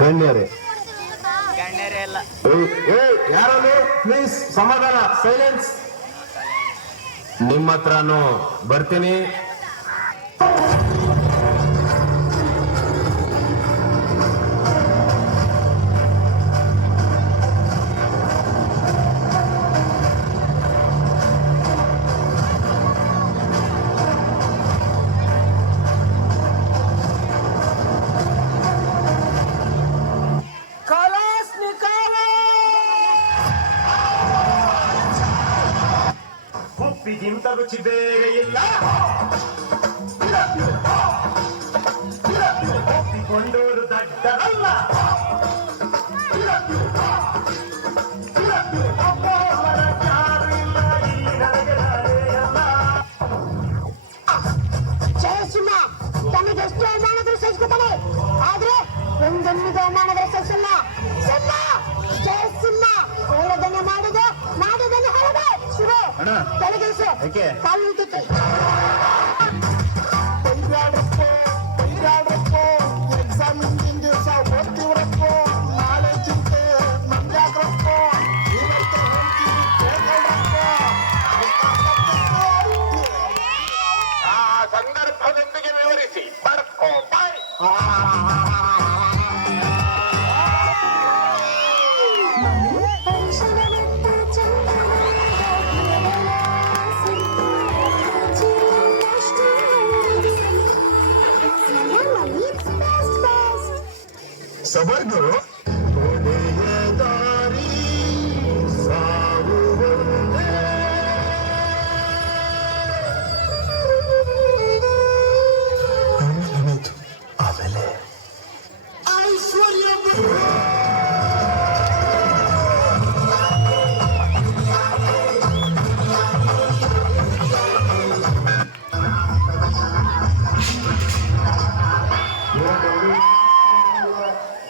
ಗಣ್ಯರೇ ಗಣ್ಯರೇ ಎಲ್ಲ ಯಾರು ಪ್ಲೀಸ್ ಸಮಾಧಾನ, ಸೈಲೆನ್ಸ್. ನಿಮ್ಮ ಹತ್ರನು ಬರ್ತೀನಿ. ಉಪ್ಪಿಗಿಂತ ರುಚಿ ಬೇರೆ ಇಲ್ಲ, ಒಪ್ಪಿಕೊಂಡೋರು ದಡ್ಡರಲ್ಲ. ಜಯಸಿಂಹ ತನಗೆಷ್ಟು ಅವಮಾನಗಳು ಸಹಿಸ್ಕೊತಾನೆ, ಆದ್ರೆ ಒಂದೊಂದು ಅವಮಾನಗಳು ಸಹಿಸಲ್ಲ. ಜಯಸಿಂಹ ಹೇಳದನ್ನು ಮಾಡುದು, ಮಾಡುದನ್ನು ಹೇಳದೆ. ಶುರು ತಲೆಗೆಲ್ಸು, ಕಾಲು ಇಟ್ಟಕ್ಕೆ ಎಕ್ಸಾಮ್ ಹಿಂದಿನ ದಿವಸ ಓದ್ತಿವ್ರಪ್ಪ, ನಾಳೆ ಚಿಂತೆ ಮಂದ್ಯಾಕ್ರಪ್ಪ, ಇವತ್ತು ಹೇಳ್ತೀವಿ ಕೇಳ್ಕೊಳ್ರಪ್ಪ. ಆ ಸಂದರ್ಭದೊಂದಿಗೆ ವಿವರಿಸಿ ಬರ್ಕೋ ಬಾಯ್. ಸಬರ್ಗರು ದಾರಿ ಸಾಗುವಂತೆ. ಆಮೇಲೆ ಐಶ್ವರ್ಯ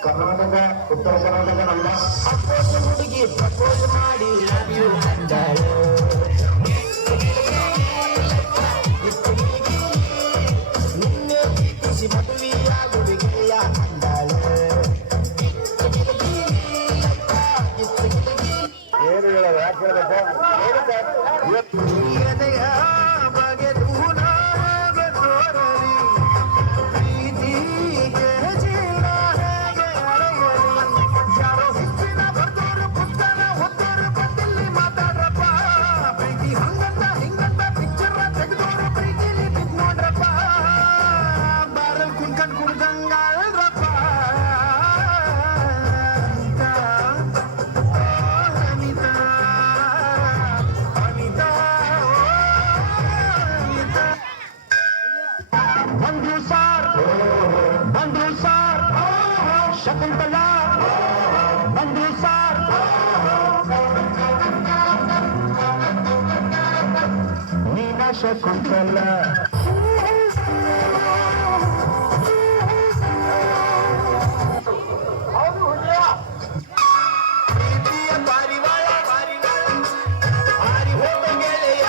ಕರ್ನಾಟಕ, ಉತ್ತರ ಕರ್ನಾಟಕ ನಮ್ಮ ಅಪ್ಪೋಜ್ ಹುಡುಗಿ ಪ್ರಪೋಸ್ ಮಾಡಿ ಲವ್ ಯು ಅಂದಳು. ನಿನ್ನೆ ಪ್ರೀತಿಸಿ ಮದುವೆಯಾಗುವಿಗೆಯ ಅಂದಳು. ಏನು ಹೇಳೋದು, ಯಾಕೆ ಹೇಳ್ಬೇಕು? ಎದೆಯ ಬಗೆದು ನಾಗೆ ತೋರಲಿ ಪ್ರೀತಿಗೆ ಜಿಲ್ಲ ಹೇಗೆ ಅಳೆಯಲಿ. ಯಾರೋ ಹೆಚ್ಚಿನ ಬರ್ದೋರು ಪುಸ್ತಕ ಓದೋರು ಬಂದಲ್ಲಿ ಮಾತಾಡ್ರಪ್ಪ. ಪ್ರೀತಿ ಹಂಗಂತ ಹಿಂಗಂತ ಪಿಕ್ಚರ್ ತೆಗೆದೋರು ಪ್ರೀತಿಲಿ ಬಿದ್ ನೋಡ್ರಪ್ಪ. ಬಾರಲ್ ಕುಣ್ಕಂಡ್ ಕುಡ್ದಂಗಲ್ರಪ್ಪ. ಬಂದ್ರು ಸಾರ್ ಶಕುಂತಲ, ಬಂದ್ರು ಸಾರ್ ನೀನ ಶಕುಂತಲ. ಪ್ರೀತಿಯ ಪಾರಿವಾಳ ಹಾರಿ ಹೋದ ಗೆಳೆಯ,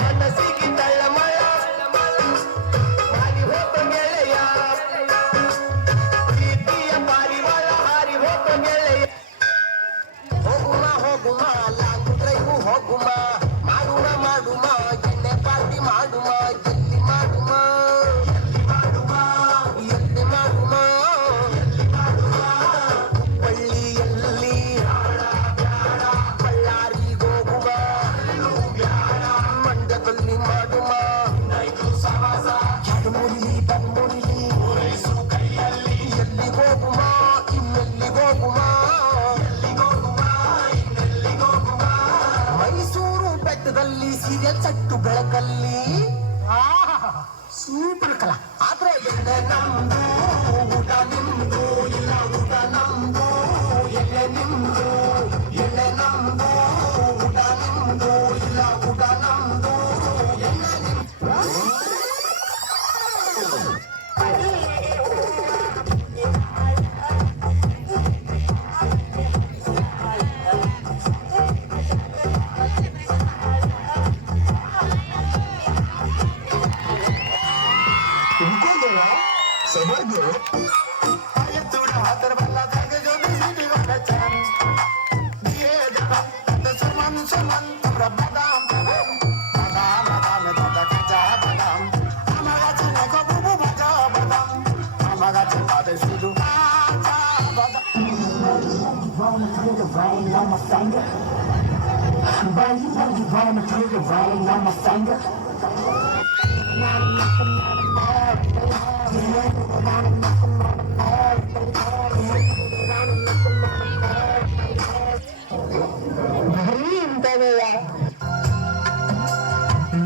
ಮನಸ್ಸಿಗೆ ತಳ್ಳಮಳ ಹಾರಿ ಹೋದ ಗೆಳೆಯ. ಪ್ರೀತಿಯ ಪಾರಿವಾಳ ಹಾರಿ ಹೋದ ಗೆಳೆಯ. ಹೋಗುಮ ಹೋಗುಮ ಲಾಂಗ್ ಡ್ರೈವ್ ಹೋಗುಮ, ಮಾಡುಮ ಮಾಡುಮ ಎಣ್ಣೆ ಪಾರ್ಟಿ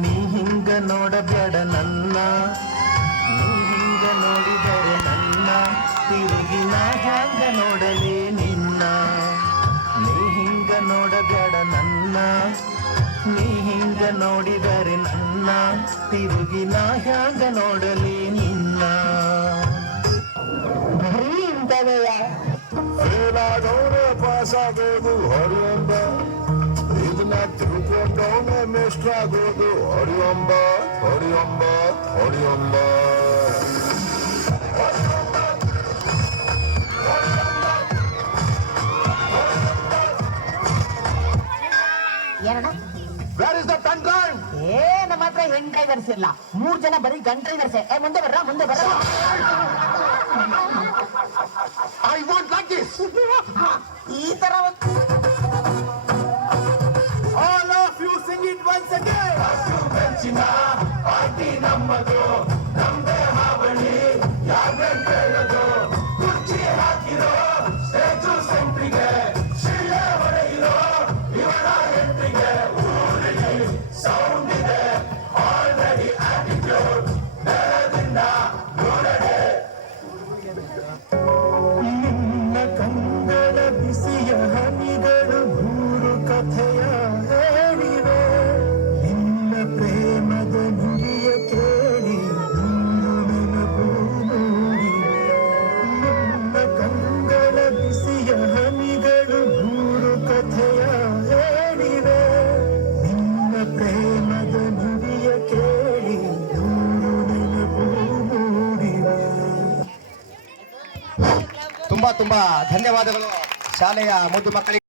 ನೀ ಹಿಂಗ ನೋಡಬೇಡ ನನ್ನ, ನೀ ಹಿಂಗ ನೋಡಿದರೆ ನನ್ನ, ತಿರುಗಿ ನಾ ಹ್ಯಾಂಗ ನೋಡಲಿ ನಿನ್ನ. ನೀ ಹಿಂಗ ನೋಡಬೇಡ ನನ್ನ, ನೀ ಹಿಂಗ ನೋಡಿದರೆ ನನ್ನ, ತಿರುಗಿ ನಾ ಹ್ಯಾಂಗ ನೋಡಲಿ ನಿನ್ನ. ಫೇಲ್ ಆದವನೇ ಪಾಸ್ ಆಗೋದು ಹರಿಯಂಬ, ಇದನ್ನ ತಿಳ್ಕೊಂಡವನೇ ಮೇಷ್ಟ್ರ ಆಗೋದು ಹರಿಯಂಬ ಹರಿಯಂಬ ಹರಿಯಂಬ. ಏನಣ್ಣ Where is the pen drive? ಏ ನಮ್ಮ ಹತ್ರ ಹೆಣ್ ಡ್ರೈವರ್ಸ್ ಇಲ್ಲ, 3 ಜನ ಬರೀ ಗನ್ ಡ್ರೈವರ್ಸ್. ಮುಂದೆ ಬರ್ರ ಮುಂದೆ ಬರ್ರ. I want like this. ಈ ತರ All of you sing it once again. ಮೆಚ್ಚಿನ ಪಾರ್ಟಿ ನಮ್ಮದು, ನಮ್ದೇ ಹಾವಳಿ ಯಾರೇ ಕೇಳದು. ಕುರ್ಚಿ ಹಾಕಿರೋ ಸ್ಟೇಜು ಸೆಂಟ್ರಿಗೆ, ಶಿಳ್ಳೆ ಹೊಡೆಯಿರೋ ಇವರ ಎಂಟ್ರಿಗೆ. ಊರಿಗೆ ಸೌಂಡ್ ಇದೆ ಆಲ್ರೆಡಿ ಆಟಿಟ್ಯೂಡ್, ನೆಲದಿಂದ ನೋಡದೆ. ನಿನ್ನ ಕಂಗಳ ಬಿಸಿಯ ಹನಿಗಳು 3 ಕಥೆಯ ಹೇಳಿವೆ. ನಿನ್ನ ಪ್ರೇಮದ ನುಡಿಯ ಕೇಳಿ ನಿನ್ನ ನೆನಪು ಮೂಡಿವೆ. ನಿನ್ನ ಕಂಗಳ ಬಿಸಿಯ ಹನಿಗಳು 3 ಕಥೆಯ ಹೇಳಿವೆ. ನಿನ್ನ ಪ್ರೇಮದ ನುಡಿಯ ಕೇಳಿ ನಿನ್ನ ನೆನಪು ಮೂಡಿವೆ. ತುಂಬಾ ಧನ್ಯವಾದಗಳು ಶಾಲೆಯ ಮುದ್ದು ಮಕ್ಕಳಿಗೆ.